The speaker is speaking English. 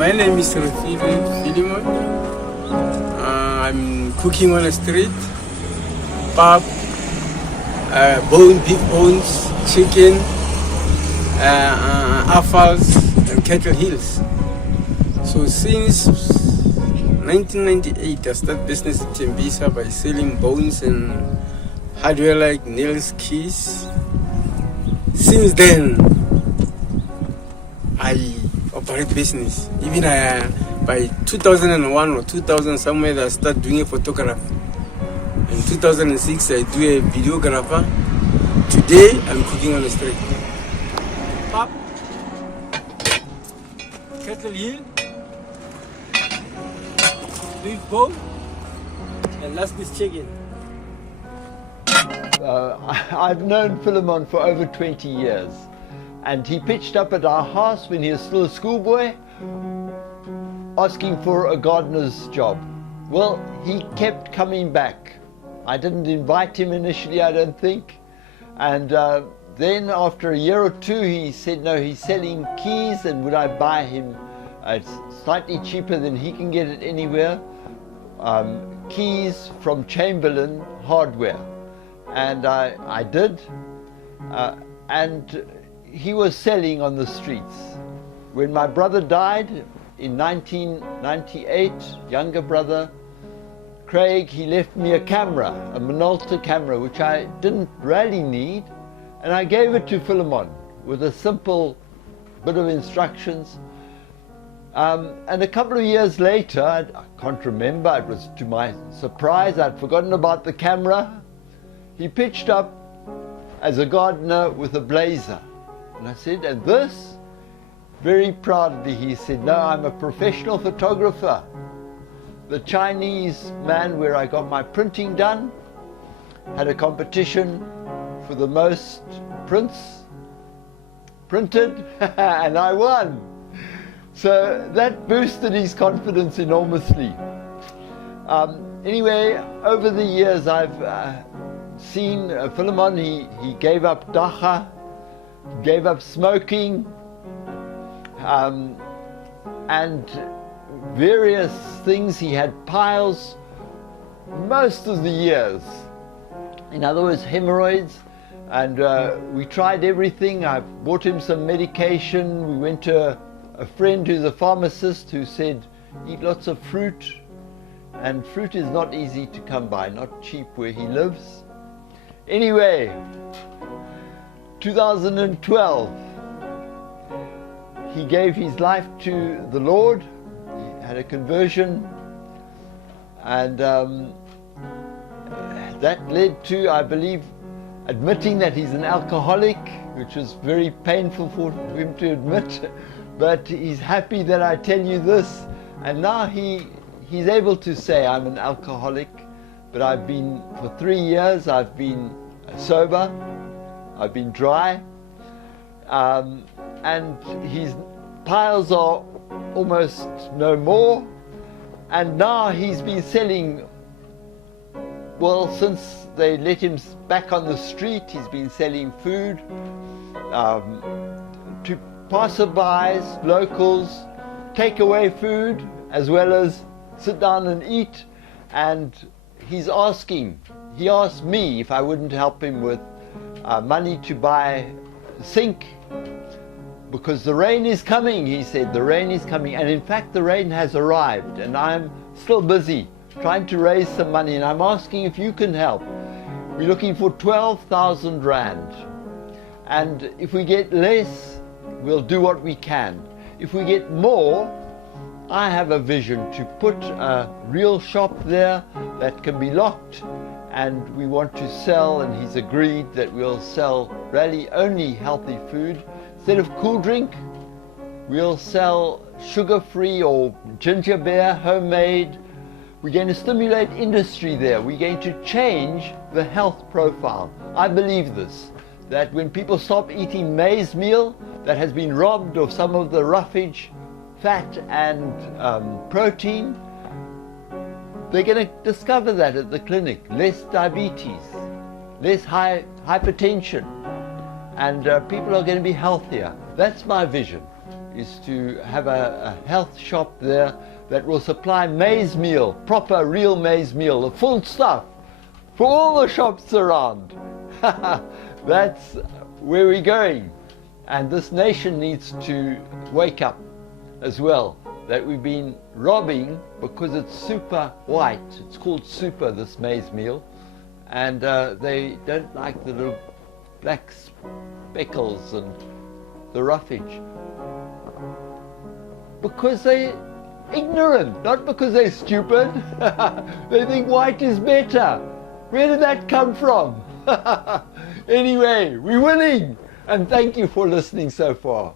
My name is Philemon. I'm cooking on the street. Pap, beef bones, chicken, offals, and cattle hills. So since 1998, I started business in Tembisa by selling bones and hardware like nails, keys. Since then, I operate business. Even by 2001 or 2000 somewhere, I started doing a photography. In 2006, I do a videographer. Today, I'm cooking on the street. Pap, cattle hill, beef bone, and last is chicken. I've known Philemon for over 20 years, and he pitched up at our house when he was still a schoolboy asking for a gardener's job. Well, he kept coming back. I didn't invite him initially, I don't think, and then after a year or two he said no, he's selling keys, and would I buy him slightly cheaper than he can get it anywhere, keys from Chamberlain Hardware. And I did, and he was selling on the streets. When my brother died in 1998, younger brother Craig, he left me a camera, a Motle camera, which I didn't really need, and I gave it to Philemon with a simple bit of instructions. And a couple of years later, I can't remember, it was to my surprise, I'd forgotten about the camera. He pitched up as a gardener with a blazer. And I said, and this? Very proudly he said, no, I'm a professional photographer. The Chinese man where I got my printing done had a competition for the most prints printed, and I won. So that boosted his confidence enormously. Anyway, over the years I've seen Philemon, he gave up dacha, gave up smoking, and various things. He had piles most of the years. In other words, hemorrhoids, and we tried everything. I bought him some medication. We went to a friend who's a pharmacist who said, eat lots of fruit, and fruit is not easy to come by, not cheap where he lives. Anyway, 2012, he gave his life to the Lord. He had a conversion, and that led to, I believe, admitting that he's an alcoholic, which was very painful for him to admit, but he's happy that I tell you this, and now he's able to say, I'm an alcoholic. But I've been, for 3 years, I've been sober, I've been dry, and his piles are almost no more, and now he's been selling, well, since they let him back on the street, he's been selling food to passerbys, locals, take away food, as well as sit down and eat. And he asked me if I wouldn't help him with money to buy sink, because the rain is coming. He said the rain is coming, and in fact the rain has arrived, and I'm still busy trying to raise some money, and I'm asking if you can help. We're looking for 12,000 rand, and if we get less, we'll do what we can. If we get more, I have a vision to put a real shop there that can be locked, and we want to sell, and he's agreed that we'll sell really only healthy food. Instead of cool drink, we'll sell sugar-free or ginger beer, homemade. We're going to stimulate industry there. We're going to change the health profile. I believe this, that when people stop eating maize meal that has been robbed of some of the roughage, fat and protein, they're going to discover that at the clinic. Less diabetes, less hypertension, and people are going to be healthier. That's my vision. is to have a health shop there that will supply maize meal, proper real maize meal, the full stuff, for all the shops around. That's where we're going. And this nation needs to wake up as well, that we've been robbing because it's super white. It's called super, this maize meal. And they don't like the little black speckles and the roughage. Because they're ignorant, not because they're stupid. They think white is better. Where did that come from? Anyway, we're winning. And thank you for listening so far.